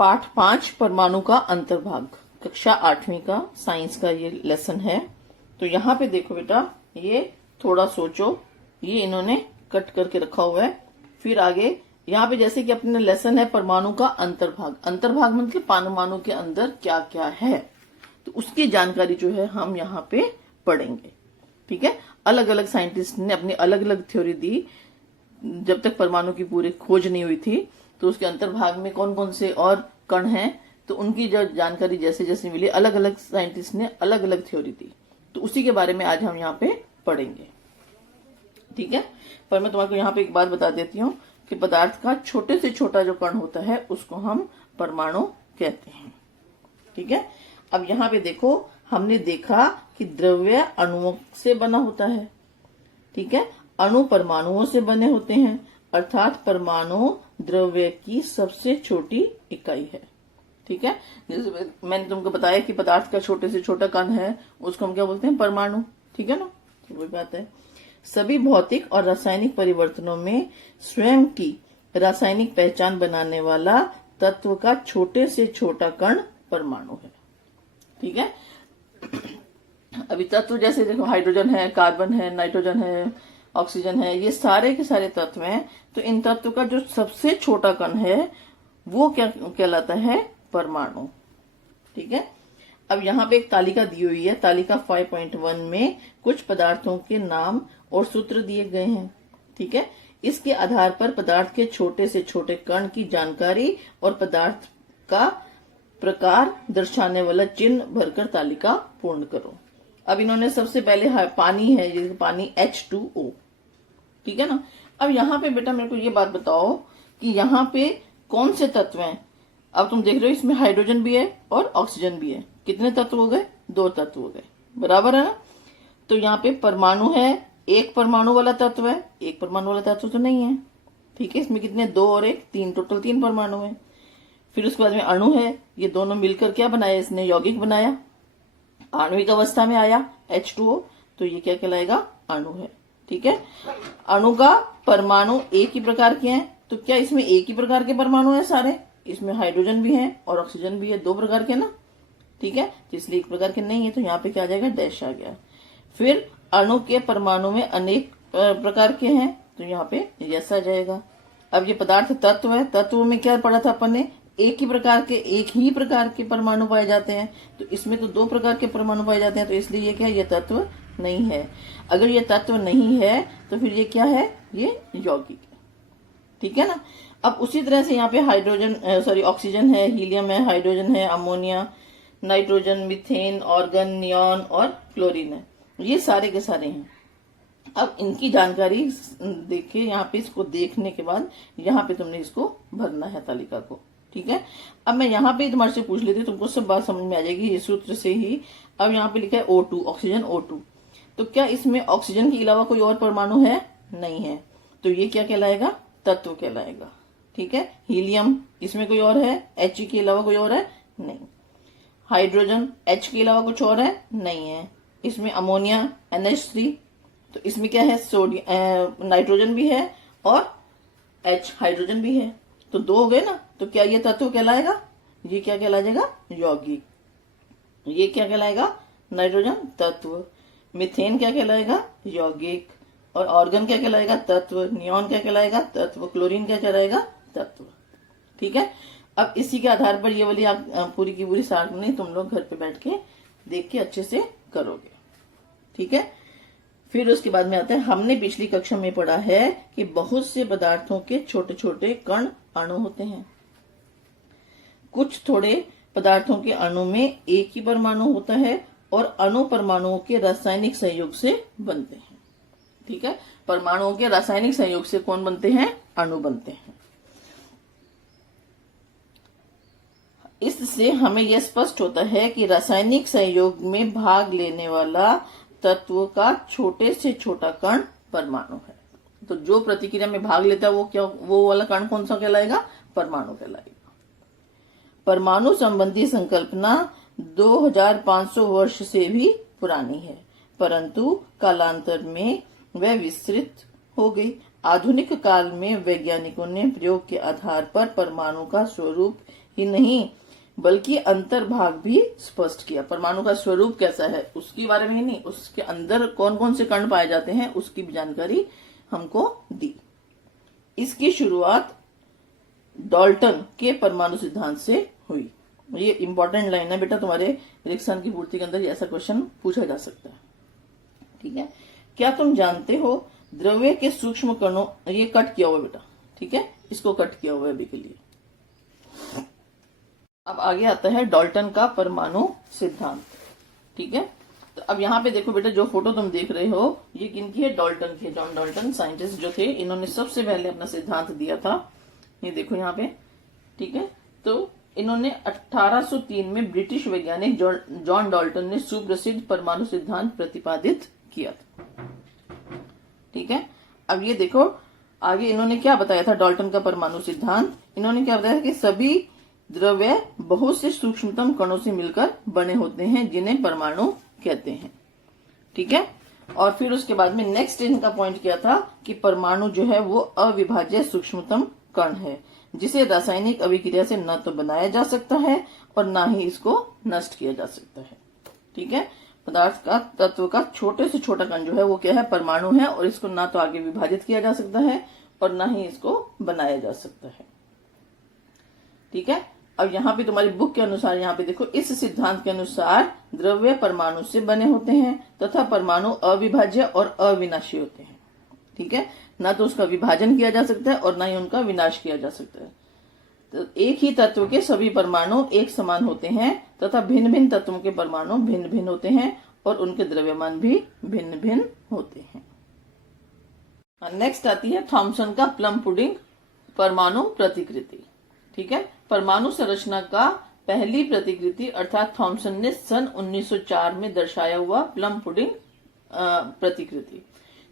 पाठ 5 परमाणु का अंतर्भाग, कक्षा 8वीं का साइंस का ये लेसन है। तो यहाँ पे देखो बेटा, ये थोड़ा सोचो, ये इन्होंने कट करके रखा हुआ है। फिर आगे यहाँ पे जैसे कि अपने लेसन है परमाणु का अंतर्भाग, अंतर्भाग मतलब परमाणु के अंदर क्या क्या है, तो उसकी जानकारी जो है हम यहाँ पे पढ़ेंगे। ठीक है, अलग अलग साइंटिस्ट ने अपनी अलग अलग थ्योरी दी। जब तक परमाणु की पूरी खोज नहीं हुई थी तो उसके अंतर्भाग में कौन कौन से और कण हैं, तो उनकी जो जानकारी जैसे जैसे मिली, अलग अलग साइंटिस्ट ने अलग अलग थ्योरी दी, तो उसी के बारे में आज हम यहाँ पे पढ़ेंगे। ठीक है, पर मैं तुम्हारे को यहाँ पे एक बात बता देती हूँ कि पदार्थ का छोटे से छोटा जो कण होता है उसको हम परमाणु कहते हैं। ठीक है, अब यहाँ पे देखो, हमने देखा कि द्रव्य अणुओं से बना होता है। ठीक है, अणु परमाणुओं से बने होते हैं, अर्थात परमाणु द्रव्य की सबसे छोटी इकाई है। ठीक है, जैसे मैंने तुमको बताया कि पदार्थ का छोटे से छोटा कण है, उसको हम क्या बोलते हैं, परमाणु। ठीक है ना, तो वही बात है। सभी भौतिक और रासायनिक परिवर्तनों में स्वयं की रासायनिक पहचान बनाने वाला तत्व का छोटे से छोटा कण परमाणु है। ठीक है, अभी तत्व जैसे देखो, हाइड्रोजन है, कार्बन है, नाइट्रोजन है, ऑक्सीजन है, ये सारे के सारे तत्व हैं। तो इन तत्व का जो सबसे छोटा कण है वो क्या कहलाता है, परमाणु। ठीक है, अब यहाँ पे एक तालिका दी हुई है। तालिका 5.1 में कुछ पदार्थों के नाम और सूत्र दिए गए हैं। ठीक है, इसके आधार पर पदार्थ के छोटे से छोटे कण की जानकारी और पदार्थ का प्रकार दर्शाने वाला चिन्ह भरकर तालिका पूर्ण करो। अब इन्होंने सबसे पहले पानी है, जैसे पानी H2O। ठीक है ना, अब यहाँ पे बेटा मेरे को ये बात बताओ कि यहाँ पे कौन से तत्व हैं। अब तुम देख रहे हो इसमें हाइड्रोजन भी है और ऑक्सीजन भी है। कितने तत्व हो गए, 2 तत्व हो गए, बराबर है ना। तो यहाँ पे परमाणु है, एक परमाणु वाला तत्व है, एक परमाणु वाला तत्व तो नहीं है। ठीक है, इसमें कितने, 2 और 1, 3, टोटल 3 परमाणु है। फिर उसके बाद में अणु है, ये दोनों मिलकर क्या बनाया, इसने यौगिक बनाया, आणविक अवस्था में आया H2O, तो ये क्या कहलाएगा, अणु है। ठीक है, अणु का परमाणु एक ही प्रकार के हैं, तो क्या इसमें एक ही प्रकार के परमाणु हैं सारे, इसमें हाइड्रोजन भी है और ऑक्सीजन भी है, 2 प्रकार के ना। ठीक है, इसलिए एक प्रकार के नहीं है, तो यहाँ पे क्या आ जाएगा, डैश आ गया। फिर अणु के परमाणु में अनेक प्रकार के हैं, तो यहाँ पे यस आ जाएगा। अब ये पदार्थ तत्व है, तत्व में क्या पढ़ा था अपन ने, एक ही प्रकार के परमाणु पाए जाते हैं, तो इसमें तो 2 प्रकार के परमाणु पाए जाते हैं, तो इसलिए ये क्या, ये तत्व नहीं है। अगर ये तत्व नहीं है तो फिर ये क्या है, ये यौगिक है। ठीक है ना। अब उसी तरह से यहाँ पे ऑक्सीजन है, हीलियम है, हाइड्रोजन है, ammonia, nitrogen, methane, organ, neon और क्लोरीन है, ये सारे के सारे हैं। अब इनकी जानकारी देखिए, यहाँ पे इसको देखने के बाद यहाँ पे तुमने इसको भरना है तालिका को। ठीक है, अब मैं यहाँ पे तुम्हारे से पूछ लेती हूँ, तुमको सब बात समझ में आ जाएगी ये सूत्र से ही। अब यहाँ पे लिखा है O2, ऑक्सीजन O2, तो क्या इसमें ऑक्सीजन के अलावा कोई और परमाणु है, नहीं है, तो ये क्या कहलाएगा, तत्व कहलाएगा। ठीक है, हीलियम, इसमें कोई और है, He के अलावा कोई और है, नहीं। हाइड्रोजन, H के अलावा कुछ और है, नहीं है। इसमें अमोनिया NH3, तो इसमें क्या है, सोडियम, नाइट्रोजन भी है और H हाइड्रोजन भी है, तो 2 हो गए ना। तो क्या ये तत्व कहलाएगा, ये क्या कहलाएगा, यौगिक। ये क्या कहलाएगा, नाइट्रोजन तत्व। मीथेन क्या कहलाएगा, यौगिक। और ऑर्गन क्या कहलाएगा, तत्व। नियॉन क्या कहलाएगा, तत्व। क्लोरीन क्या कहलाएगा, तत्व। ठीक है, अब इसी के आधार पर ये वाली पूरी की पूरी सारणी तुम लोग घर पे बैठ के देख के अच्छे से करोगे। ठीक है, फिर उसके बाद में आते हैं, हमने पिछली कक्षा में पढ़ा है कि बहुत से पदार्थों के छोटे छोटे कण अणु होते हैं। कुछ थोड़े पदार्थों के अणु में एक ही परमाणु होता है और अणु परमाणुओं के रासायनिक संयोग से बनते हैं। ठीक है, परमाणुओं के रासायनिक संयोग से कौन बनते हैं, अणु बनते हैं। इससे हमें यह स्पष्ट होता है कि रासायनिक संयोग में भाग लेने वाला तत्व का छोटे से छोटा कण परमाणु है। तो जो प्रतिक्रिया में भाग लेता है वो वाला कण कौन सा कहलाएगा, परमाणु कहलाएगा। परमाणु संबंधी संकल्पना 2500 वर्ष से भी पुरानी है, परंतु कालांतर में वह विस्तृत हो गई। आधुनिक काल में वैज्ञानिकों ने प्रयोग के आधार पर परमाणु का स्वरूप ही नहीं बल्कि अंतर्भाग भी स्पष्ट किया। परमाणु का स्वरूप कैसा है उसके बारे में ही नहीं, उसके अंदर कौन कौन से कण पाए जाते हैं उसकी भी जानकारी हमको दी। इसकी शुरुआत डाल्टन के परमाणु सिद्धांत से हुई। ये इंपॉर्टेंट लाइन है बेटा, तुम्हारे परीक्षा की पूर्ति के अंदर ऐसा क्वेश्चन पूछा जा सकता है। ठीक है, क्या तुम जानते हो द्रव्य के सूक्ष्म कणों, ये कट किया हुआ बेटा, ठीक है, इसको कट किया हुआ है अभी के लिए। अब आगे आता है डाल्टन का परमाणु सिद्धांत। ठीक है, तो अब यहाँ पे देखो बेटा, जो फोटो तुम देख रहे हो ये किनकी है, डाल्टन की है। जॉन डाल्टन साइंटिस्ट जो थे, इन्होंने सबसे पहले अपना सिद्धांत दिया था। ये देखो यहाँ पे, ठीक है, तो इन्होंने 1803 में ब्रिटिश वैज्ञानिक जॉन डाल्टन ने सुप्रसिद्ध परमाणु सिद्धांत प्रतिपादित किया था। ठीक है, अब ये देखो आगे इन्होंने क्या बताया था डाल्टन का परमाणु सिद्धांत। इन्होंने क्या बताया कि सभी द्रव्य बहुत से सूक्ष्मतम कणों से मिलकर बने होते हैं जिन्हें परमाणु कहते हैं। ठीक है, और फिर उसके बाद में नेक्स्ट इनका पॉइंट क्या था कि परमाणु जो है वो अविभाज्य सूक्ष्मतम कण है जिसे रासायनिक अभिक्रिया से न तो बनाया जा सकता है और न ही इसको नष्ट किया जा सकता है। ठीक है, पदार्थ का तत्व का छोटे से छोटा कण जो है वो क्या है, परमाणु है, और इसको ना तो आगे विभाजित किया जा सकता है और ना ही इसको बनाया जा सकता है। ठीक है, अब यहाँ पे तुम्हारी बुक के अनुसार यहाँ पे देखो, इस सिद्धांत के अनुसार द्रव्य परमाणु से बने होते हैं तथा परमाणु अविभाज्य और अविनाशी होते हैं। ठीक है, ना तो उसका विभाजन किया जा सकता है और ना ही उनका विनाश किया जा सकता है। तो एक ही तत्व के सभी परमाणु एक समान होते हैं तथा भिन्न भिन्न तत्वों के परमाणु भिन्न भिन्न होते हैं और उनके द्रव्यमान भी भिन्न भिन्न होते हैं। नेक्स्ट आती है थॉमसन का प्लम पुडिंग परमाणु प्रतिकृति। ठीक है, परमाणु संरचना का पहली प्रतिकृति अर्थात थॉमसन ने सन 1904 में दर्शाया हुआ प्लम पुडिंग प्रतिकृति।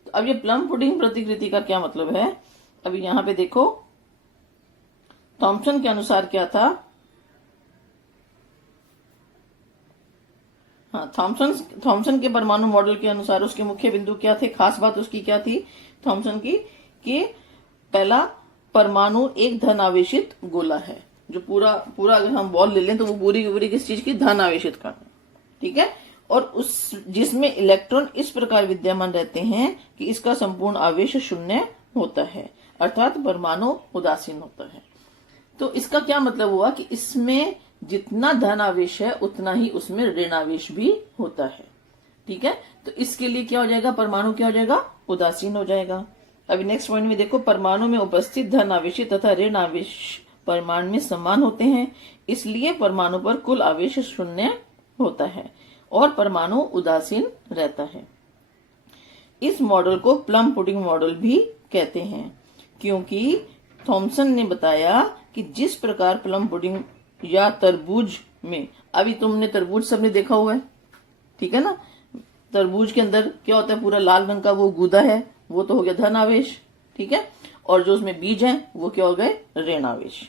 तो अब ये प्लम पुडिंग प्रतिकृति का क्या मतलब है, अभी यहाँ पे देखो थॉमसन के अनुसार क्या था। हाँ, थॉमसन के परमाणु मॉडल के अनुसार उसके मुख्य बिंदु क्या थे, खास बात उसकी क्या थी थॉमसन की, कि पहला परमाणु एक धन आवेशित गोला है, जो पूरा अगर हम बॉल ले लें तो वो पूरी की पूरी किस चीज की, धन आवेशित कण। ठीक है, और उस जिसमें इलेक्ट्रॉन इस प्रकार विद्यमान रहते हैं कि इसका संपूर्ण आवेश शून्य होता है, अर्थात परमाणु उदासीन होता है। तो इसका क्या मतलब हुआ कि इसमें जितना धन आवेश है उतना ही उसमें ऋण आवेश भी होता है। ठीक है, तो इसके लिए क्या हो जाएगा, परमाणु क्या हो जाएगा, उदासीन हो जाएगा। अभी नेक्स्ट पॉइंट में देखो, परमाणु में उपस्थित धन आवेश तथा ऋण आवेश परमाणु में समान होते हैं, इसलिए परमाणु पर कुल आवेश शून्य होता है और परमाणु उदासीन रहता है। इस मॉडल को प्लम पुडिंग मॉडल भी कहते हैं क्योंकि थॉमसन ने बताया कि जिस प्रकार प्लम पुडिंग या तरबूज में, अभी तुमने तरबूज सबने देखा हुआ है, ठीक है ना, तरबूज के अंदर क्या होता है, पूरा लाल रंग का वो गूदा है, वो तो हो गया धन आवेश। ठीक है, और जो उसमें बीज है वो क्या हो गए, ऋण आवेश।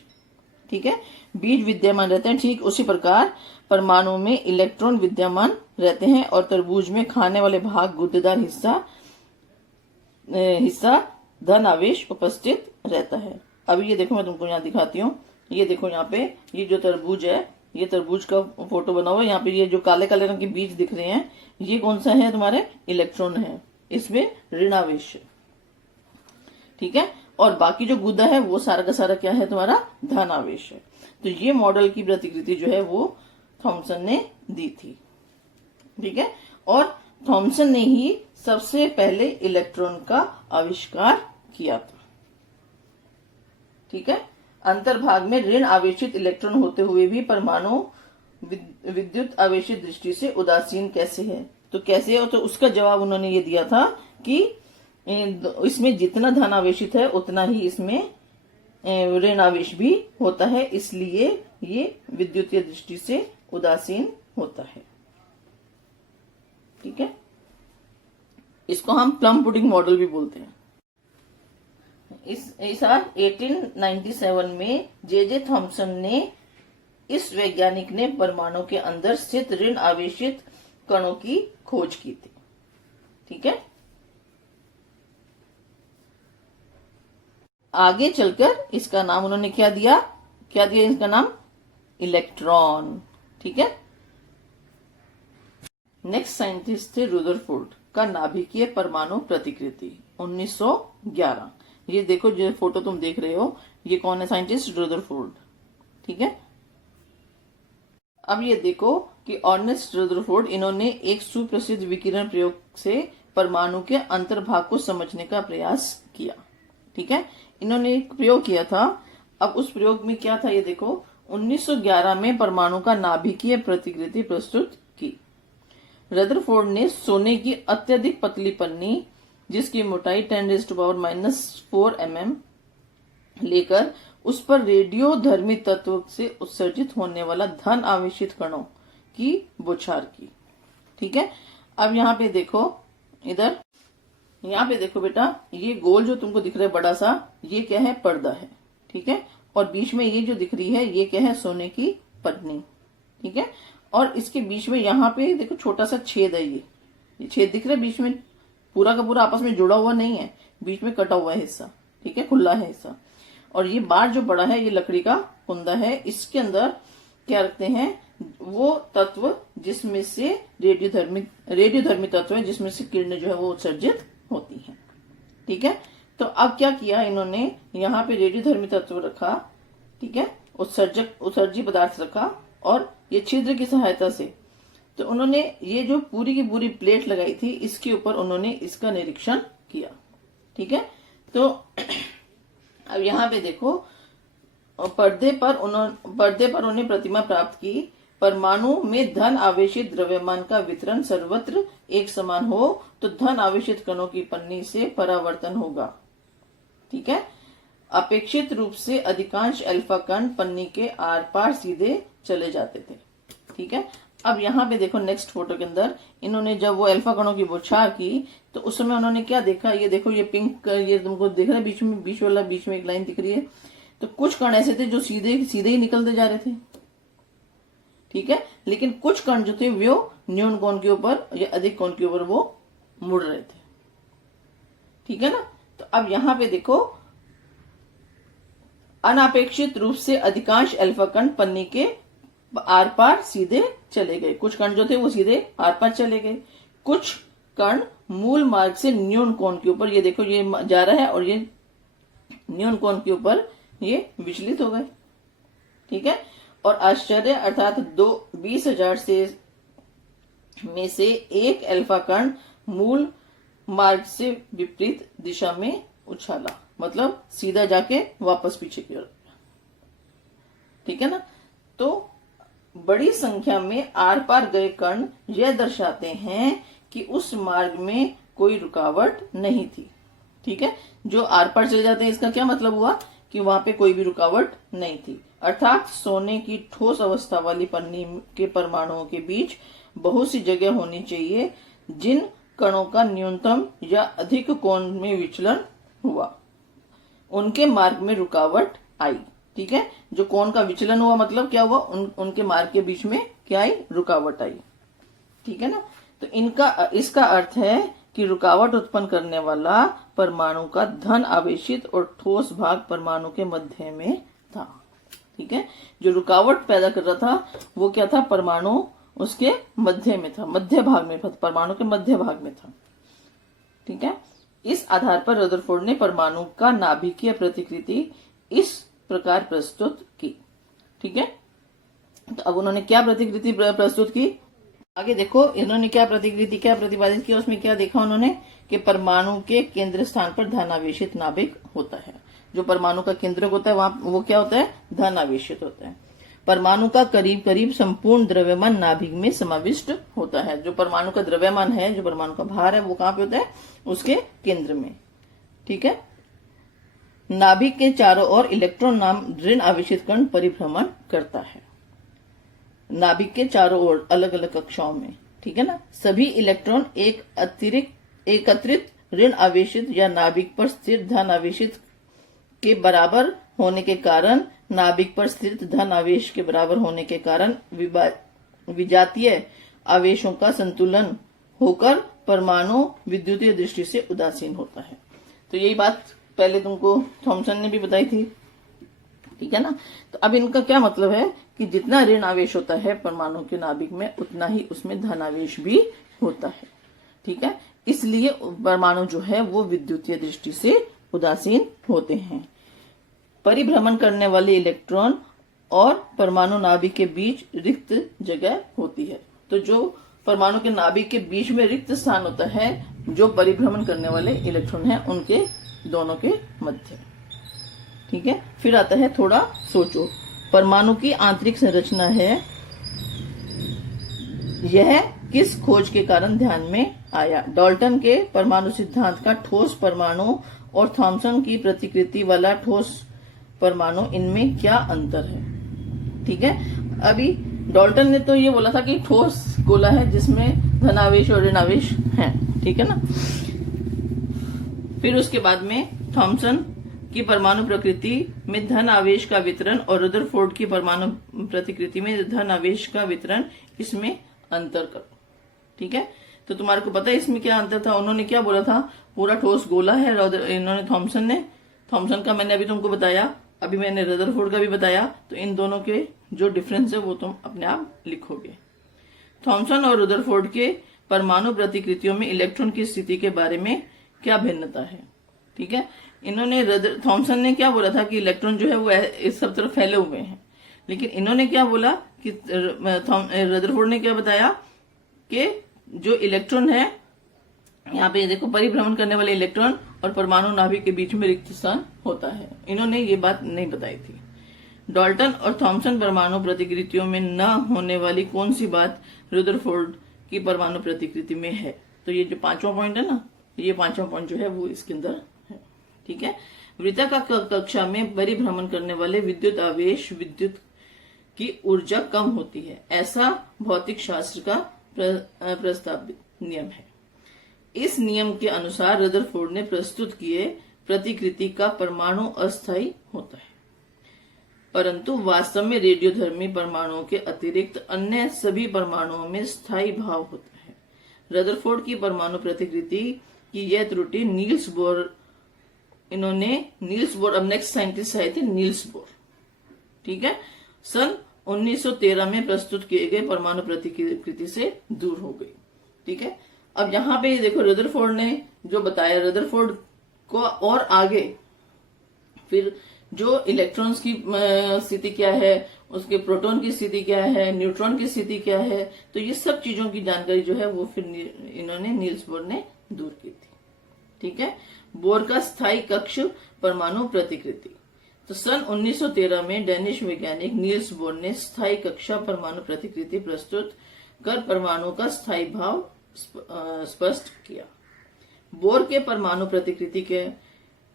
ठीक है, बीज विद्यमान रहते हैं, ठीक उसी प्रकार परमाणु में इलेक्ट्रॉन विद्यमान रहते हैं और तरबूज में खाने वाले भाग गुद्देदार हिस्सा धन आवेश उपस्थित रहता है। अभी ये देखो मैं तुमको यहाँ दिखाती हूँ, ये देखो यहाँ पे ये जो तरबूज है, ये तरबूज का फोटो बना हुआ है। यहाँ पे ये जो काले काले रंग के बीज दिख रहे हैं, ये कौन सा है, तुम्हारे इलेक्ट्रॉन है, इसमें ऋणावेश है। ठीक है, और बाकी जो गुदा है वो सारा का सारा क्या है, तुम्हारा धन आवेश है। तो ये मॉडल की प्रतिकृति जो है वो थॉमसन ने दी थी। ठीक है, और थॉमसन ने ही सबसे पहले इलेक्ट्रॉन का आविष्कार किया था। ठीक है, अंतर्भाग में ऋण आवेशित इलेक्ट्रॉन होते हुए भी परमाणु विद्युत आवेशित दृष्टि से उदासीन कैसे है, तो कैसे है, तो उसका जवाब उन्होंने ये दिया था कि इसमें जितना धन आवेशित है उतना ही इसमें ऋण आवेश भी होता है, इसलिए ये विद्युतीय दृष्टि से उदासीन होता है। ठीक है, इसको हम प्लम पुडिंग मॉडल भी बोलते हैं। इस साल 1897 में जे थॉमसन ने, इस वैज्ञानिक ने परमाणु के अंदर स्थित ऋण आवेशित कणों की खोज की थी। ठीक है, आगे चलकर इसका नाम उन्होंने क्या दिया इसका नाम इलेक्ट्रॉन। ठीक है। नेक्स्ट साइंटिस्ट थे रुदरफोर्ड का नाभिकीय परमाणु प्रतिकृति 1911। ये देखो जो फोटो तुम देख रहे हो, ये कौन है साइंटिस्ट? रुदरफोर्ड। ठीक है। अब ये देखो कि अर्नेस्ट रुदरफोर्ड, इन्होंने एक सुप्रसिद्ध विकिरण प्रयोग से परमाणु के अंतर्भाग को समझने का प्रयास किया। ठीक है। इन्होंने एक प्रयोग किया था। अब उस प्रयोग में क्या था ये देखो, 1911 में परमाणु का नाभिकीय प्रतिकृति प्रस्तुत की। रदरफोर्ड ने सोने की अत्यधिक पतली पन्नी, जिसकी मोटाई 10⁻⁻⁴ mm लेकर उस पर रेडियोधर्मी तत्व से उत्सर्जित होने वाला धन आवेशित कणों की बौछार की। ठीक है। अब यहाँ पे देखो, इधर यहाँ पे देखो बेटा, ये गोल जो तुमको दिख रहा है बड़ा सा, ये क्या है? पर्दा है। ठीक है। और बीच में ये जो दिख रही है, ये क्या है? सोने की पन्नी। ठीक है। और इसके बीच में यहाँ पे देखो छोटा सा छेद है, ये छेद दिख रहा है बीच में, पूरा का पूरा आपस में जुड़ा हुआ नहीं है, बीच में कटा हुआ है हिस्सा। ठीक है, खुला है हिस्सा। और ये बार जो बड़ा है, ये लकड़ी का कुंदा है। इसके अंदर क्या रखते हैं? वो तत्व जिसमें से रेडियोधर्मी तत्व है, जिसमें से किरणें जो है वो उत्सर्जित होती हैं। ठीक है। तो अब क्या किया इन्होंने, यहाँ पे रेडियोधर्मी तत्व रखा। ठीक है। उत्सर्जी पदार्थ रखा, और ये छिद्र की सहायता से, तो उन्होंने ये जो पूरी की पूरी प्लेट लगाई थी, इसके ऊपर उन्होंने इसका निरीक्षण किया। ठीक है। तो अब यहाँ पे देखो, पर्दे पर उन्हें प्रतिमा प्राप्त की। परमाणु में धन आवेशित द्रव्यमान का वितरण सर्वत्र एक समान हो तो धन आवेशित कणों की पन्नी से परावर्तन होगा। ठीक है। अपेक्षित रूप से अधिकांश अल्फा कण पन्नी के आर पार सीधे चले जाते थे। ठीक है। अब यहाँ पे देखो नेक्स्ट फोटो के अंदर, इन्होंने जब वो अल्फा कणों की बौछार की, तो उस समय उन्होंने क्या देखा? ये देखो, ये पिंक, ये तुमको दिख रहा है बीच में एक लाइन दिख रही है। तो कुछ कण ऐसे थे जो सीधे ही निकलते जा रहे थे। ठीक है। लेकिन कुछ कण जो थे वो न्यून कोण के ऊपर या अधिक कोण के ऊपर वो मुड़ रहे थे। ठीक है ना। तो अब यहाँ पे देखो, अनापेक्षित रूप से अधिकांश अल्फा कण पन्नी के आर पार सीधे चले गए। कुछ कण जो थे वो सीधे आर पार चले गए। कुछ कण मूल मार्ग से न्यून कोण के ऊपर, ये देखो ये जा रहा है और ये न्यून कोण के ऊपर ये विचलित हो गए। ठीक है। और आश्चर्य अर्थात 20,000 से में से एक अल्फा कण मूल मार्ग से विपरीत दिशा में उछाला, मतलब सीधा जाके वापस पीछे की ओर। ठीक है ना। तो बड़ी संख्या में आर पार गए कण यह दर्शाते हैं कि उस मार्ग में कोई रुकावट नहीं थी। ठीक है। जो आर पार चले जाते हैं, इसका क्या मतलब हुआ कि वहां पे कोई भी रुकावट नहीं थी। अर्थात सोने की ठोस अवस्था वाली पन्नी के परमाणुओं के बीच बहुत सी जगह होनी चाहिए जिन कणों का न्यूनतम या अधिक कोण में विचलन हुआ, उनके मार्ग में रुकावट आई। ठीक है। जो कोण का विचलन हुआ मतलब क्या हुआ? उनके मार्ग के बीच में क्या आई? रुकावट आई। ठीक है ना। तो इसका अर्थ है कि रुकावट उत्पन्न करने वाला परमाणु का धन आवेशित और ठोस भाग परमाणु के मध्य में था। ठीक है। जो रुकावट पैदा कर रहा था वो क्या था? परमाणु उसके मध्य में था, मध्य भाग में, परमाणु के मध्य भाग में था। ठीक है। इस आधार पर रदरफोर्ड ने परमाणु का नाभिकीय प्रतिकृति इस प्रकार प्रस्तुत की। ठीक है। तो अब उन्होंने क्या प्रतिकृति प्रस्तुत की? आगे देखो, इन्होंने क्या प्रतिपादित किया, उसमें क्या देखा उन्होंने कि परमाणु के केंद्र स्थान पर धनावेशित नाभिक होता है। जो परमाणु का केंद्रक होता है वहां वो क्या होता है? धनावेशित होता है। परमाणु का करीब करीब संपूर्ण द्रव्यमान नाभिक में समाविष्ट होता है। जो परमाणु का द्रव्यमान है, जो परमाणु का भार है, वो कहाँ पे होता है? उसके केंद्र में। ठीक है। नाभिक के चारों ओर इलेक्ट्रॉन नाम ऋण आवेशित कण परिभ्रमण करता है। नाभिक के चारों ओर अलग अलग कक्षाओं में। ठीक है ना। सभी इलेक्ट्रॉन एकत्रित ऋण आवेशित या नाभिक पर स्थिर धन आवेशित के बराबर होने के कारण, नाभिक पर स्थित धन आवेश के बराबर होने के कारण विजातीय आवेशों का संतुलन होकर परमाणु विद्युतीय दृष्टि से उदासीन होता है। तो यही बात पहले तुमको थॉमसन ने भी बताई थी। ठीक है ना। तो अब इनका क्या मतलब है कि जितना ऋण आवेश होता है परमाणु के नाभिक में उतना ही उसमें धनावेश भी होता है। ठीक है, इसलिए परमाणु जो है वो विद्युतीय दृष्टि से उदासीन होते हैं। परिभ्रमण करने वाले इलेक्ट्रॉन और परमाणु नाभिक के बीच रिक्त जगह होती है। तो जो परमाणु के नाभिक के बीच में रिक्त स्थान होता है, जो परिभ्रमण करने वाले इलेक्ट्रॉन हैं उनके दोनों के मध्य। ठीक है, फिर आता है थोड़ा सोचो। परमाणु की आंतरिक संरचना है, यह किस खोज के कारण ध्यान में आया? डाल्टन के परमाणु सिद्धांत का ठोस परमाणु और थॉमसन की प्रतिकृति वाला ठोस परमाणु, इनमें क्या अंतर है? ठीक है, अभी डाल्टन ने तो ये बोला था कि ठोस गोला है जिसमें धनावेश और ऋणावेश है। ठीक है ना। फिर उसके बाद में थॉमसन की परमाणु प्रकृति में धन आवेश का वितरण और रदरफोर्ड की परमाणु प्रतिकृति में धन आवेश का वितरण, इसमें अंतर करो। ठीक है, तो तुम्हारे को पता है इसमें क्या अंतर था? उन्होंने क्या बोला था, पूरा ठोस गोला है, इन्होंने थॉमसन का मैंने अभी तुमको बताया, अभी मैंने रदरफोर्ड का भी बताया। तो इन दोनों के जो डिफरेंस है वो तुम अपने आप लिखोगे। थॉमसन और रदरफोर्ड के परमाणु प्रतिकृतियों में इलेक्ट्रॉन की स्थिति के बारे में क्या भिन्नता है? ठीक है, इन्होंने थॉमसन ने क्या बोला था कि इलेक्ट्रॉन जो है वो इस सब तरफ फैले हुए हैं, लेकिन इन्होंने क्या बोला कि रदरफोर्ड ने क्या बताया कि जो इलेक्ट्रॉन है, यहाँ पे देखो, परिभ्रमण करने वाले इलेक्ट्रॉन और परमाणु नाभिक के बीच में रिक्त स्थान होता है। इन्होंने ये बात नहीं बताई थी। डाल्टन और थॉमसन परमाणु प्रतिकृतियों में न होने वाली कौन सी बात रदरफोर्ड की परमाणु प्रतिकृति में है? तो ये जो 5वां पॉइंट है ना, ये 5वां पॉइंट जो है वो इसके अंदर है। ठीक है, वृत्ताकार कक्षा में परिभ्रमण करने वाले विद्युत आवेश विद्युत की ऊर्जा कम होती है, ऐसा भौतिक शास्त्र का प्रस्तावित नियम है। इस नियम के अनुसार रदरफोर्ड ने प्रस्तुत किए प्रतिकृति का परमाणु अस्थायी होता है, परंतु वास्तव में रेडियोधर्मी परमाणुओं के अतिरिक्त अन्य सभी परमाणुओं में स्थायी भाव होता है। रदरफोर्ड की परमाणु प्रतिकृति की यह त्रुटि नील्स बोर, अब नेक्स्ट साइंटिस्ट आए थे नील्स बोर। ठीक है, सन 1913 में प्रस्तुत किए गए परमाणु प्रतिकृति से दूर हो गई। ठीक है, अब यहाँ पे देखो रदरफोर्ड ने जो बताया, रदरफोर्ड को और आगे फिर जो इलेक्ट्रॉन्स की स्थिति क्या है, उसके प्रोटॉन की स्थिति क्या है, न्यूट्रॉन की स्थिति क्या है, तो ये सब चीजों की जानकारी जो है वो फिर इन्होंने नील्स बोर ने दूर की थी। ठीक है, बोर का स्थायी कक्ष परमाणु प्रतिकृति। तो सन 1913 में डेनिश वैज्ञानिक नील्स बोर ने स्थायी कक्षा परमाणु प्रतिकृति प्रस्तुत कर परमाणु का स्थायी भाव स्पष्ट किया। बोर के परमाणु प्रतिकृति के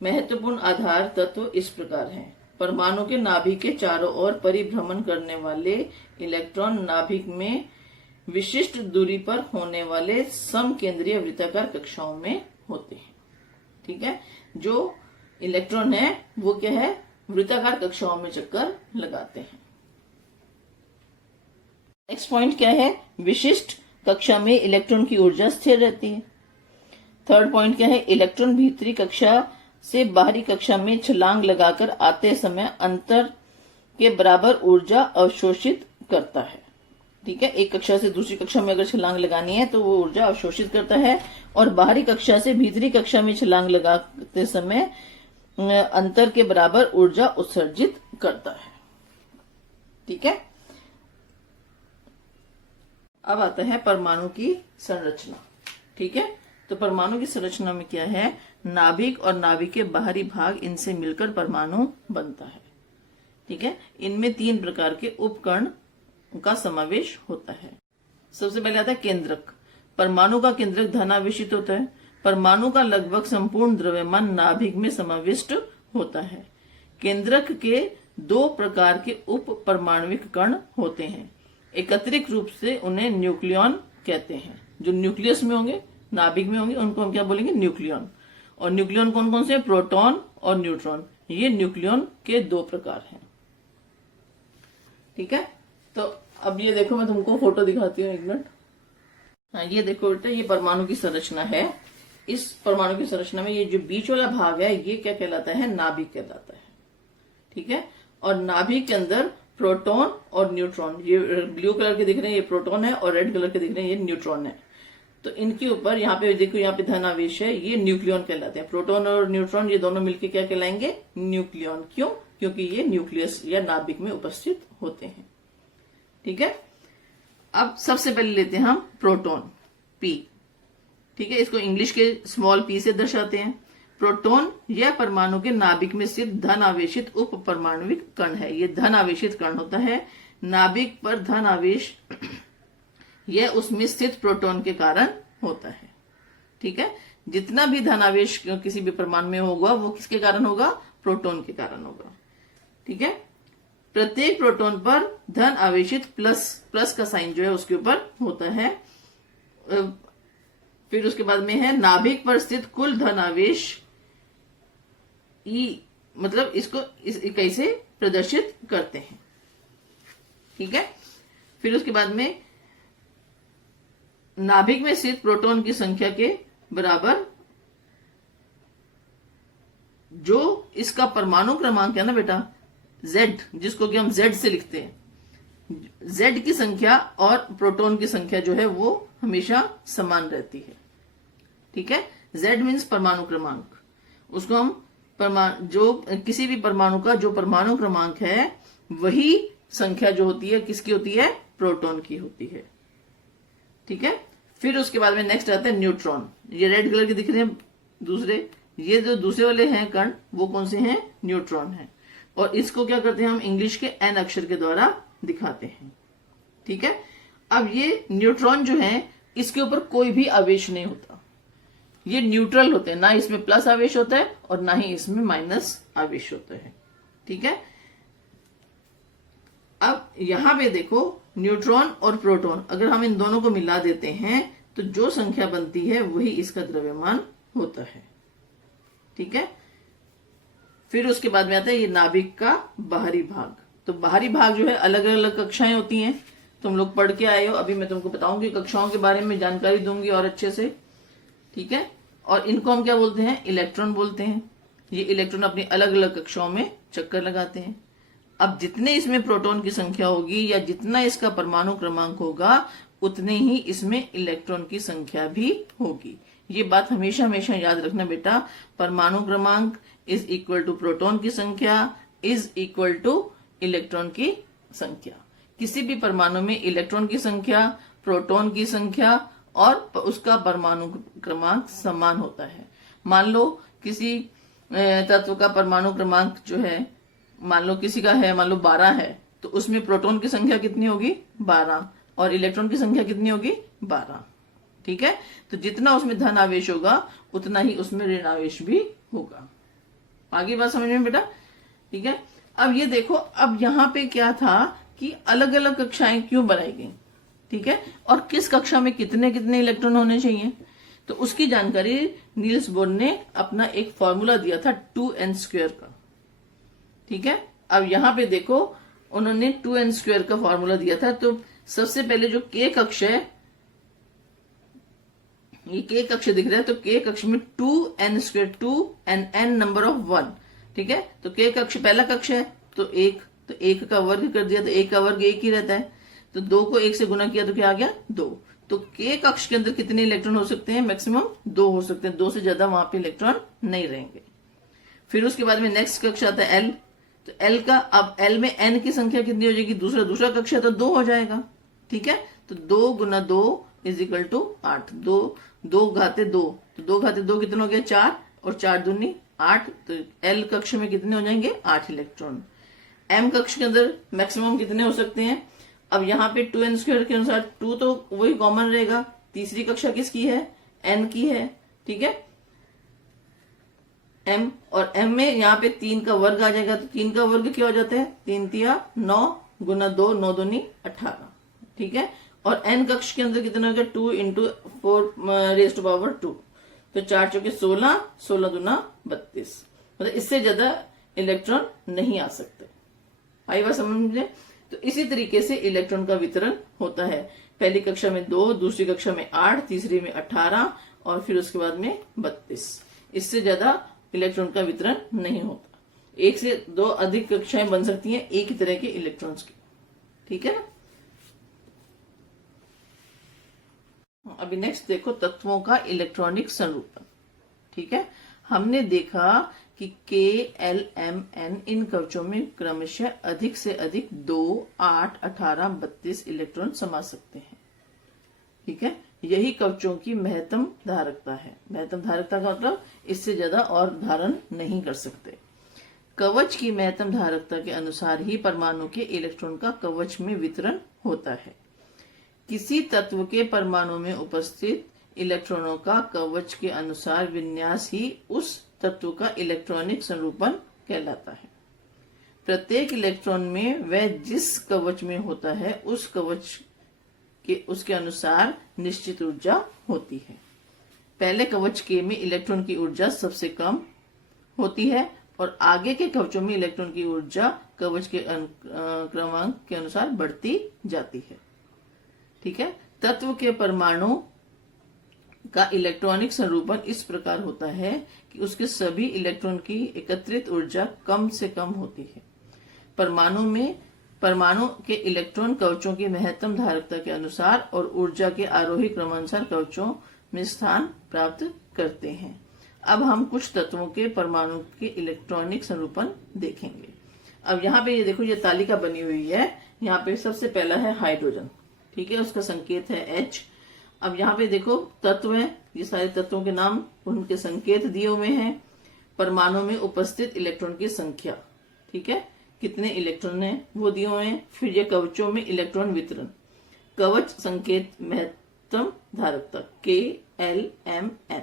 महत्वपूर्ण आधार तत्व इस प्रकार हैं। परमाणु के नाभिक के चारों ओर परिभ्रमण करने वाले इलेक्ट्रॉन नाभिक में विशिष्ट दूरी पर होने वाले समकेंद्रीय वृत्ताकार कक्षाओं में होते हैं। ठीक है, जो इलेक्ट्रॉन है वो क्या है, वृत्ताकार कक्षाओं में चक्कर लगाते हैं। नेक्स्ट पॉइंट क्या है, विशिष्ट कक्षा में इलेक्ट्रॉन की ऊर्जा स्थिर रहती है। थर्ड पॉइंट क्या है, इलेक्ट्रॉन भीतरी कक्षा से बाहरी कक्षा में छलांग लगाकर आते समय अंतर के बराबर ऊर्जा अवशोषित करता है। ठीक है, एक कक्षा से दूसरी कक्षा में अगर छलांग लगानी है तो वो ऊर्जा अवशोषित करता है, और बाहरी कक्षा से भीतरी कक्षा में छलांग लगाते समय अंतर के बराबर ऊर्जा उत्सर्जित करता है। ठीक है, अब आता है परमाणु की संरचना। ठीक है, तो परमाणु की संरचना में क्या है, नाभिक और नाभिक के बाहरी भाग, इनसे मिलकर परमाणु बनता है। ठीक है, इनमें 3 प्रकार के उपकरण का समावेश होता है। सबसे पहले आता है केंद्रक। परमाणु का केंद्रक धनावेशित होता है। परमाणु का लगभग संपूर्ण द्रव्यमान नाभिक में समाविष्ट होता है। केंद्रक के 2 प्रकार के उप परमाणविक कण होते हैं। एकत्रित रूप से उन्हें न्यूक्लियॉन कहते हैं। जो न्यूक्लियस में होंगे, नाभिक में होंगे, उनको हम क्या बोलेंगे, न्यूक्लियॉन। और न्यूक्लियॉन कौन कौन से, प्रोटॉन और न्यूट्रॉन। ये न्यूक्लियॉन के 2 प्रकार हैं। ठीक है, तो अब ये देखो, मैं तुमको फोटो दिखाती हूँ, 1 मिनट। हाँ, ये देखो बेटा, ये परमाणु की संरचना है। इस परमाणु की संरचना में ये जो बीच वाला भाग है, ये क्या कहलाता है, नाभिक कहलाता है। ठीक है, और नाभिक के अंदर प्रोटॉन और न्यूट्रॉन, ये ब्लू कलर के दिख रहे हैं ये प्रोटॉन है और रेड कलर के दिख रहे हैं ये न्यूट्रॉन है। तो इनके ऊपर यहाँ पे देखो, यहाँ पे धन आवेश है, ये न्यूक्लियन कहलाते हैं। प्रोटॉन और न्यूट्रॉन ये दोनों मिलकर क्या कहलाएंगे? न्यूक्लियन। क्यों? क्योंकि ये न्यूक्लियस या नाभिक में उपस्थित होते हैं। ठीक है, अब सबसे पहले लेते हैं हम प्रोटॉन, पी। ठीक है, इसको इंग्लिश के स्मॉल पी से दर्शाते हैं। प्रोटॉन यह परमाणु के नाभिक में स्थित धन आवेशित उप परमाणविक कण है। ये धन आवेशित कण होता है। नाभिक पर धन आवेश यह उसमें स्थित प्रोटॉन के कारण होता है। ठीक है, जितना भी धन आवेश किसी भी परमाणु में होगा वो किसके कारण होगा? प्रोटॉन के कारण होगा। ठीक है, प्रत्येक प्रोटॉन पर धन आवेशित प्लस का साइन जो है उसके ऊपर होता है। फिर उसके बाद में है नाभिक पर स्थित कुल धन आवेश ई, मतलब इसको इस इकाई से प्रदर्शित करते हैं। ठीक है, फिर उसके बाद में नाभिक में स्थित प्रोटॉन की संख्या के बराबर जो इसका परमाणु क्रमांक है ना बेटा, Z, जिसको कि हम Z से लिखते हैं, Z की संख्या और प्रोटॉन की संख्या जो है वो हमेशा समान रहती है। ठीक है, Z मीन्स परमाणु क्रमांक। उसको हम जो किसी भी परमाणु का जो परमाणु क्रमांक है वही संख्या जो होती है किसकी होती है? प्रोटॉन की होती है। ठीक है, फिर उसके बाद में नेक्स्ट आता है न्यूट्रॉन। ये रेड कलर के दिख रहे हैं दूसरे, ये जो दूसरे वाले हैं कण वो कौन से हैं? न्यूट्रॉन है। और इसको क्या करते हैं हम? इंग्लिश के N अक्षर के द्वारा दिखाते हैं। ठीक है, अब ये न्यूट्रॉन जो है इसके ऊपर कोई भी आवेश नहीं होता, ये न्यूट्रल होते हैं, ना इसमें प्लस आवेश होता है और ना ही इसमें माइनस आवेश होता है। ठीक है, अब यहां पे देखो न्यूट्रॉन और प्रोटॉन अगर हम इन दोनों को मिला देते हैं तो जो संख्या बनती है वही इसका द्रव्यमान होता है। ठीक है, फिर उसके बाद में आता है ये नाभिक का बाहरी भाग। तो बाहरी भाग जो है अलग अलग कक्षाएं होती हैं, तुम लोग पढ़ के आए हो, अभी मैं तुमको बताऊंगी कक्षाओं के बारे में जानकारी दूंगी और अच्छे से। ठीक है, और इनको हम क्या बोलते हैं? इलेक्ट्रॉन बोलते हैं। ये इलेक्ट्रॉन अपनी अलग अलग कक्षाओं में चक्कर लगाते हैं। अब जितने इसमें प्रोटॉन की संख्या होगी या जितना इसका परमाणु क्रमांक होगा उतने ही इसमें इलेक्ट्रॉन की संख्या भी होगी। ये बात हमेशा हमेशा याद रखना बेटा, परमाणु क्रमांक इज इक्वल टू प्रोटॉन की संख्या इज इक्वल टू इलेक्ट्रॉन की संख्या। किसी भी परमाणु में इलेक्ट्रॉन की संख्या, प्रोटॉन की संख्या और उसका परमाणु क्रमांक समान होता है। मान लो किसी तत्व का परमाणु क्रमांक जो है, मान लो किसी का है, मान लो 12 है, तो उसमें प्रोटॉन की संख्या कितनी होगी? 12, और इलेक्ट्रॉन की संख्या कितनी होगी? 12। ठीक है, तो जितना उसमें धन आवेश होगा उतना ही उसमें ऋण आवेश भी होगा। आगे बात समझ में बेटा? ठीक है, अब ये देखो, अब यहाँ पे क्या था कि अलग अलग कक्षाएं क्यों बनाई गई? ठीक है, और किस कक्षा में कितने कितने इलेक्ट्रॉन होने चाहिए, तो उसकी जानकारी नील्स बोर ने अपना एक फॉर्मूला दिया था 2n² का। ठीक है, अब यहाँ पे देखो उन्होंने 2n² का फॉर्मूला दिया था। तो सबसे पहले जो K कक्ष है, ये K कक्ष दिख रहा है, तो K कक्ष में 2n² 2 and n number of 1। ठीक है, तो K कक्ष पहला कक्ष है तो 1, तो 1 का वर्ग कर दिया तो 1 का वर्ग 1 ही रहता है, तो 2 को 1 से गुना किया तो क्या आ गया? 2। तो K कक्ष के अंदर कितने इलेक्ट्रॉन हो सकते हैं? मैक्सिमम 2 हो सकते हैं, 2 से ज्यादा वहां पे इलेक्ट्रॉन नहीं रहेंगे। फिर उसके बाद में नेक्स्ट कक्ष आता है L। तो L का, अब L में N की संख्या कितनी हो जाएगी? दूसरा कक्ष है तो 2 हो जाएगा। ठीक है, तो 2 गुना 2 इज इक्वल टू 8। 2 घाते 2, तो 2 घाते 2 कितना हो गया? 4, और 4 दूनी 8। तो L कक्ष में कितने हो जाएंगे? 8 इलेक्ट्रॉन। M कक्ष के अंदर मैक्सिमम कितने हो सकते हैं? अब यहाँ पे 2n² के अनुसार 2 तो वही कॉमन रहेगा। तीसरी कक्षा किसकी है? N की है। ठीक है, M, और M में यहाँ पे 3 का वर्ग आ जाएगा, तो 3 का वर्ग क्या हो जाता है? 3 तिया 9 गुना 2, 9 दूनी 18। ठीक है, और N कक्ष के अंदर कितना हो गया? 2 इंटू 4⁻², तो 4 चौके 16, 16 दूना 32। मतलब इससे ज्यादा इलेक्ट्रॉन नहीं आ सकते। आई बात समझ में? तो इसी तरीके से इलेक्ट्रॉन का वितरण होता है। पहली कक्षा में 2, दूसरी कक्षा में 8, तीसरी में 18 और फिर उसके बाद में 32। इससे ज्यादा इलेक्ट्रॉन का वितरण नहीं होता। एक से दो अधिक कक्षाएं बन सकती हैं एक ही तरह के इलेक्ट्रॉन्स की। ठीक है ना। अभी नेक्स्ट देखो तत्वों का इलेक्ट्रॉनिक संरूपण। ठीक है, हमने देखा कि K, L, M, N इन कवचों में क्रमशः अधिक से अधिक 2, 8, 18, 32 इलेक्ट्रॉन समा सकते हैं। ठीक है, यही कवचों की महत्तम धारकता है। महत्तम धारकता का मतलब इससे ज्यादा और धारण नहीं कर सकते। कवच की महत्तम धारकता के अनुसार ही परमाणु के इलेक्ट्रॉन का कवच में वितरण होता है। किसी तत्व के परमाणु में उपस्थित इलेक्ट्रॉनों का कवच के अनुसार विन्यास ही उस तत्व का इलेक्ट्रॉनिक संरूपण कहलाता है। प्रत्येक इलेक्ट्रॉन में वह जिस कवच में होता है उस कवच के उसके अनुसार निश्चित ऊर्जा होती है। पहले कवच के में इलेक्ट्रॉन की ऊर्जा सबसे कम होती है और आगे के कवचों में इलेक्ट्रॉन की ऊर्जा कवच के क्रमांक के अनुसार बढ़ती जाती है। ठीक है, तत्व के परमाणु का इलेक्ट्रॉनिक संरूपण इस प्रकार होता है कि उसके सभी इलेक्ट्रॉन की एकत्रित ऊर्जा कम से कम होती है। परमाणु के इलेक्ट्रॉन कवचों की महत्तम धारकता के अनुसार और ऊर्जा के आरोही क्रमानुसार कवचों में स्थान प्राप्त करते हैं। अब हम कुछ तत्वों के परमाणु के इलेक्ट्रॉनिक संरूपण देखेंगे। अब यहाँ पे ये देखो, ये तालिका बनी हुई है। यहाँ पे सबसे पहला है हाइड्रोजन। ठीक है, उसका संकेत है H। अब यहाँ पे देखो तत्व है, ये सारे तत्वों के नाम उनके संकेत दिए हुए हैं। परमाणु में उपस्थित इलेक्ट्रॉन की संख्या, ठीक है, कितने इलेक्ट्रॉन है वो दिए हुए हैं। फिर ये कवचों में इलेक्ट्रॉन वितरण, कवच संकेत महत्तम धारकता K, L, M, N।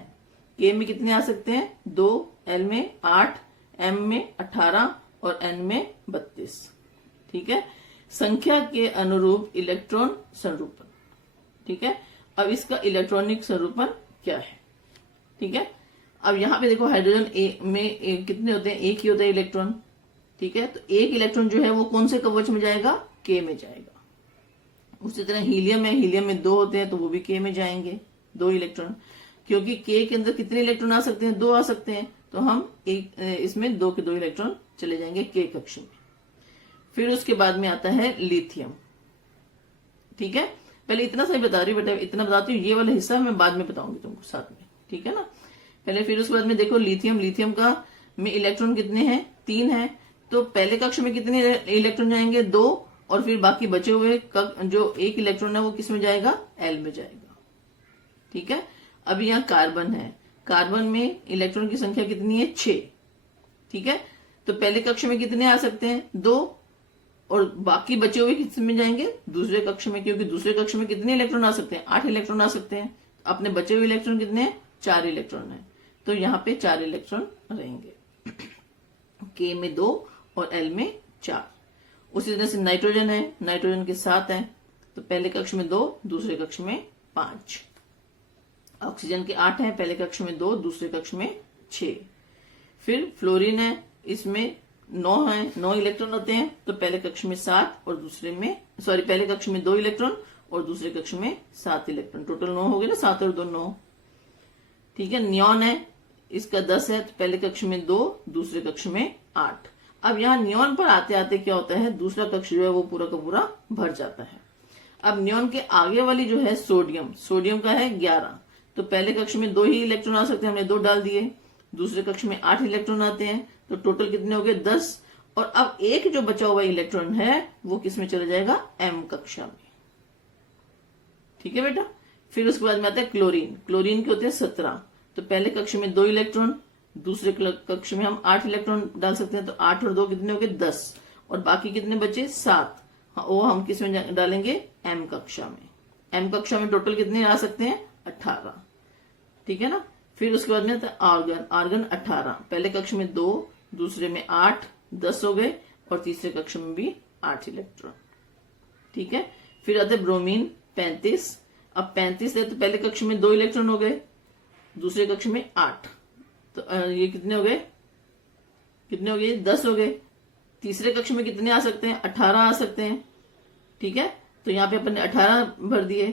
K में कितने आ सकते हैं 2, L में 8, M में 18 और N में 32। ठीक है, संख्या के अनुरूप इलेक्ट्रॉन संरूपण। ठीक है, अब इसका इलेक्ट्रॉनिक संरूपण क्या है। ठीक है, अब यहाँ पे देखो हाइड्रोजन में कितने होते हैं, एक ही होता है इलेक्ट्रॉन। ठीक है, तो एक इलेक्ट्रॉन जो है वो कौन से कवच में जाएगा, K में जाएगा। उसी तरह हीलियम है, हीलियम में 2 होते हैं तो वो भी K में जाएंगे, 2 इलेक्ट्रॉन। क्योंकि K के अंदर कितने इलेक्ट्रॉन आ सकते हैं, 2 आ सकते हैं, तो हम इसमें 2 के 2 इलेक्ट्रॉन चले जाएंगे K कक्ष में। फिर उसके बाद में आता है लिथियम। ठीक है, पहले इतना सा ही बता रही हूँ बेटा, इतना बताती हूँ, ये वाला हिस्सा मैं बाद में बताऊंगी तुमको साथ में। ठीक है ना, पहले फिर उसके बाद में देखो लिथियम। लिथियम का में इलेक्ट्रॉन कितने हैं, 3 हैं। तो पहले कक्ष में कितने इलेक्ट्रॉन जाएंगे, 2, और फिर बाकी बचे हुए जो 1 इलेक्ट्रॉन है वो किस में जाएगा, L में जाएगा। ठीक है, अभी यहाँ कार्बन है। कार्बन में इलेक्ट्रॉन की संख्या कितनी है, 6। ठीक है, तो पहले कक्ष में कितने आ सकते हैं, 2, और बाकी बचे हुए किस में जाएंगे, दूसरे कक्ष में। क्योंकि दूसरे कक्ष में कितने इलेक्ट्रॉन आ सकते हैं, 8 इलेक्ट्रॉन आ सकते हैं। अपने बचे हुए इलेक्ट्रॉन कितने हैं, 4 इलेक्ट्रॉन है, तो यहाँ पे 4 इलेक्ट्रॉन रहेंगे। K में 2 और L में 4। उसी तरह से नाइट्रोजन है, नाइट्रोजन के 7 हैं, तो पहले कक्ष में 2, दूसरे कक्ष में 5। ऑक्सीजन के 8 हैं, पहले कक्ष में 2, दूसरे कक्ष में 6। फिर फ्लोरीन है, इसमें 9 है, 9 इलेक्ट्रॉन होते हैं, तो पहले कक्ष में 7 और दूसरे में पहले कक्ष में 2 इलेक्ट्रॉन और दूसरे कक्ष में 7 इलेक्ट्रॉन। टोटल 9 हो गए ना, 7 और 2 9। ठीक है, नियॉन है, इसका 10 है, तो पहले कक्ष में 2, दूसरे कक्ष में 8। अब यहाँ नियॉन पर आते आते क्या होता है, दूसरा कक्ष जो है वो पूरा का पूरा भर जाता है। अब नियॉन के आगे वाली जो है सोडियम, सोडियम का है 11, तो पहले कक्ष में 2 ही इलेक्ट्रॉन आ सकते हैं, हमने 2 डाल दिए। दूसरे कक्ष में 8 इलेक्ट्रॉन आते हैं, तो टोटल कितने हो गए, 10। और अब एक जो बचा हुआ इलेक्ट्रॉन है वो किस में चला जाएगा, M कक्षा में। ठीक है बेटा, फिर उसके बाद में आता है क्लोरीन। क्लोरीन के होते हैं 17, तो पहले कक्ष में 2 इलेक्ट्रॉन, दूसरे कक्ष में हम 8 इलेक्ट्रॉन डाल सकते हैं, तो 8 और 2 कितने हो गए, 10। और बाकी कितने बचे, 7। वो हम किस में डालेंगे, M कक्षा में। M कक्षा में टोटल कितने आ सकते हैं, 18। ठीक है ना, फिर उसके बाद में आता है आर्गन। आर्गन 18, पहले कक्ष में 2, दूसरे में 8, 10 हो गए, और तीसरे कक्ष में भी 8 इलेक्ट्रॉन। ठीक है, फिर आते हैं ब्रोमीन 35। अब 35 है, तो पहले कक्ष में 2 इलेक्ट्रॉन हो गए, दूसरे कक्ष में 8, तो ये कितने हो गए, 10 हो गए। तीसरे कक्ष में कितने आ सकते हैं, 18 आ सकते हैं। ठीक है, तो यहाँ पे अपन ने 18 भर दिए।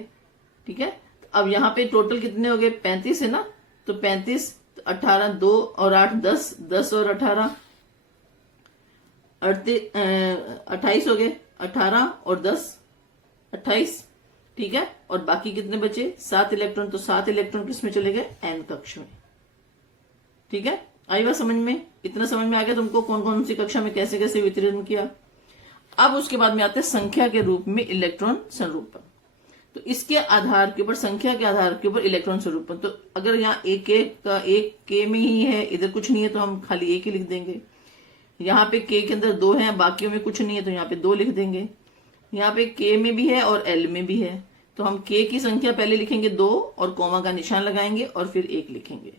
ठीक है, अब यहाँ पे टोटल कितने हो गए, 35 है ना, तो 35, 18, 2 और 8 10, 10 और 18, 28 हो गए, 18 और 10 28, ठीक है। और बाकी कितने बचे? 7 इलेक्ट्रॉन। तो 7 इलेक्ट्रॉन किस में चले गए? एन कक्ष में, ठीक है। आई बात समझ में? इतना समझ में आ गया तुमको कौन कौन सी कक्षा में कैसे कैसे वितरण किया। अब उसके बाद में आते हैं संख्या के रूप में इलेक्ट्रॉन संरूपण। तो इसके आधार के ऊपर, संख्या के आधार के ऊपर इलेक्ट्रॉन स्वरूपन। तो अगर यहाँ एक के में ही है, इधर कुछ नहीं है, तो हम खाली एक ही लिख देंगे। यहाँ पे के अंदर 2 है, बाकियों में कुछ नहीं है, तो यहाँ पे 2 लिख देंगे। यहाँ पे के में भी है और एल में भी है, तो हम के की संख्या पहले लिखेंगे 2 और कोमा का निशान लगाएंगे और फिर 1 लिखेंगे।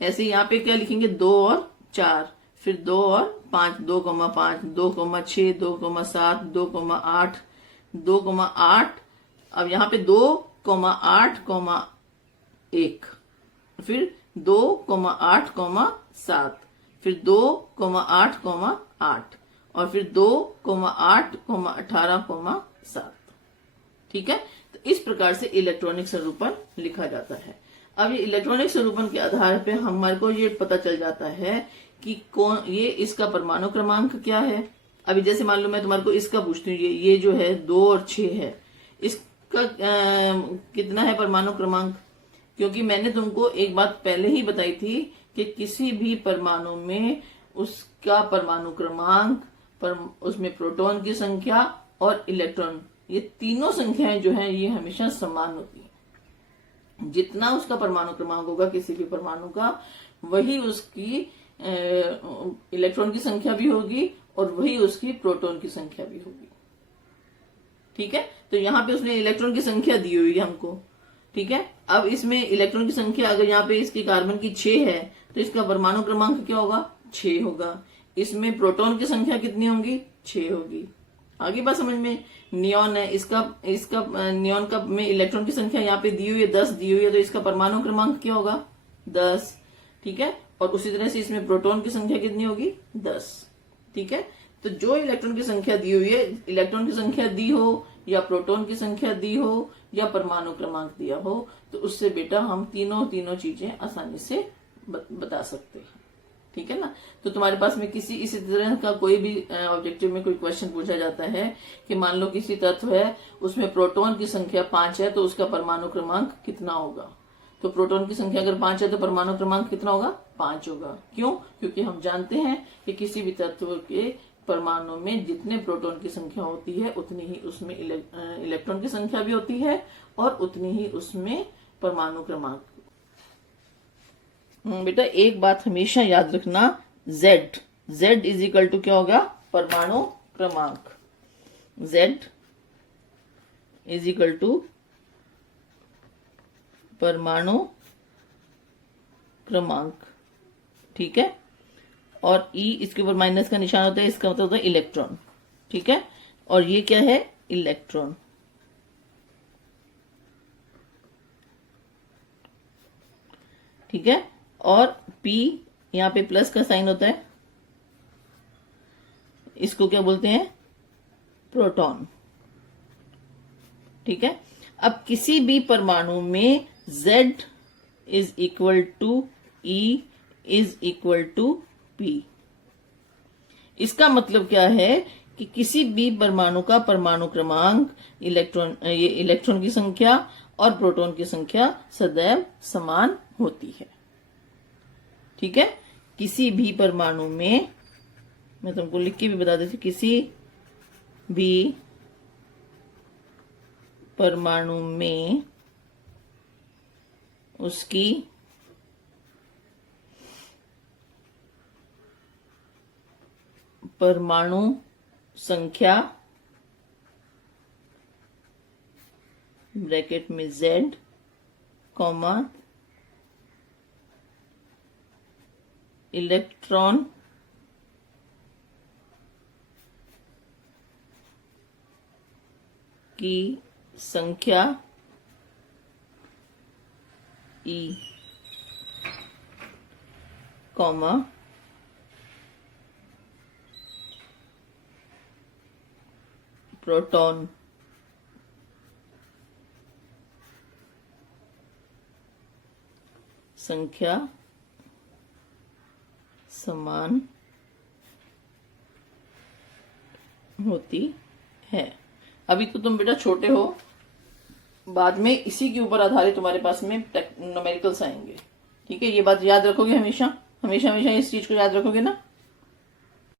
ऐसे यहाँ पे क्या लिखेंगे? 2 और 4, फिर 2 और 5, 2,5, 2,6, 2,7, 2,8, 2,8। अब यहाँ पे 2,8,1, फिर 2,8,7, फिर 2,8,8 और फिर 2,8,18,7, ठीक है। तो इस प्रकार से इलेक्ट्रॉनिक स्वरूपन लिखा जाता है। अब ये इलेक्ट्रॉनिक स्वरूपन के आधार पे हमारे को ये पता चल जाता है कि कौन ये इसका परमाणु क्रमांक क्या है। अभी जैसे मान लो मैं तुम्हारे को इसका पूछती हूँ, ये जो है 2 और 6 है, इसका कितना है परमाणु क्रमांक? क्योंकि मैंने तुमको एक बात पहले ही बताई थी कि किसी भी परमाणु में उसका परमाणु क्रमांक, उसमें प्रोटॉन की संख्या और इलेक्ट्रॉन, ये तीनों संख्याएं जो हैं ये हमेशा समान होती हैं। जितना उसका परमाणु क्रमांक होगा किसी भी परमाणु का, वही उसकी इलेक्ट्रॉन की संख्या भी होगी और वही उसकी प्रोटॉन की संख्या भी होगी, ठीक है। तो यहाँ पे उसने इलेक्ट्रॉन की संख्या दी हुई है हमको, ठीक है। अब इसमें इलेक्ट्रॉन की संख्या, अगर यहाँ पे इसकी कार्बन की 6 है, तो इसका परमाणु क्रमांक क्या होगा? 6 होगा। इसमें प्रोटॉन की संख्या कितनी होगी? 6 होगी। आगे बात समझ में? नियॉन है, इसका नियॉन का में इलेक्ट्रॉन की संख्या यहाँ पे दी हुई है, 10 दी हुई है, तो इसका परमाणु क्रमांक क्या होगा? 10, ठीक है। और उसी तरह से इसमें प्रोटॉन की संख्या कितनी होगी? 10, ठीक है। तो जो इलेक्ट्रॉन की संख्या दी हुई है, इलेक्ट्रॉन की संख्या दी हो या प्रोटॉन की संख्या दी हो या परमाणु क्रमांक दिया हो, तो उससे बेटा हम तीनों चीजें आसानी से बता सकते हैं, ठीक है ना। तो तुम्हारे पास में इसी तरह का कोई भी ऑब्जेक्टिव में कोई क्वेश्चन पूछा जाता है कि मान लो किसी तत्व है, उसमें प्रोटॉन की संख्या 5 है, तो उसका परमाणु क्रमांक कितना होगा? तो प्रोटॉन की संख्या अगर 5 है तो परमाणु क्रमांक कितना होगा? 5 होगा। क्यों? क्योंकि हम जानते हैं कि किसी भी तत्व के परमाणु में जितने प्रोटॉन की संख्या होती है उतनी ही उसमें इलेक्ट्रॉन की संख्या भी होती है और उतनी ही उसमें परमाणु क्रमांक। बेटा एक बात हमेशा याद रखना, Z इज इक्वल टू क्या होगा? परमाणु क्रमांक। Z इज इक्वल टू परमाणु क्रमांक, ठीक है। और E इसके ऊपर माइनस का निशान होता है, इसका मतलब होता है इलेक्ट्रॉन, ठीक है। और ये क्या है? इलेक्ट्रॉन, ठीक है। और P यहाँ पे प्लस का साइन होता है, इसको क्या बोलते हैं? प्रोटॉन, ठीक है। अब किसी भी परमाणु में Z is equal to E is equal to P। इसका मतलब क्या है कि किसी भी परमाणु का परमाणु क्रमांक, इलेक्ट्रॉन की संख्या और प्रोटॉन की संख्या सदैव समान होती है, ठीक है। किसी भी परमाणु में, मैं तुमको लिख के भी बता देती हूँ, किसी भी परमाणु में उसकी परमाणु संख्या ब्रैकेट में Z, कॉमा इलेक्ट्रॉन की संख्या E, कॉमा प्रोटॉन संख्या समान होती है। अभी तो तुम बेटा छोटे हो, बाद में इसी के ऊपर आधारित तुम्हारे पास में न्यूमेरिकल्स आएंगे। ठीक है, ये बात याद रखोगे हमेशा, हमेशा हमेशा इस चीज को याद रखोगे ना।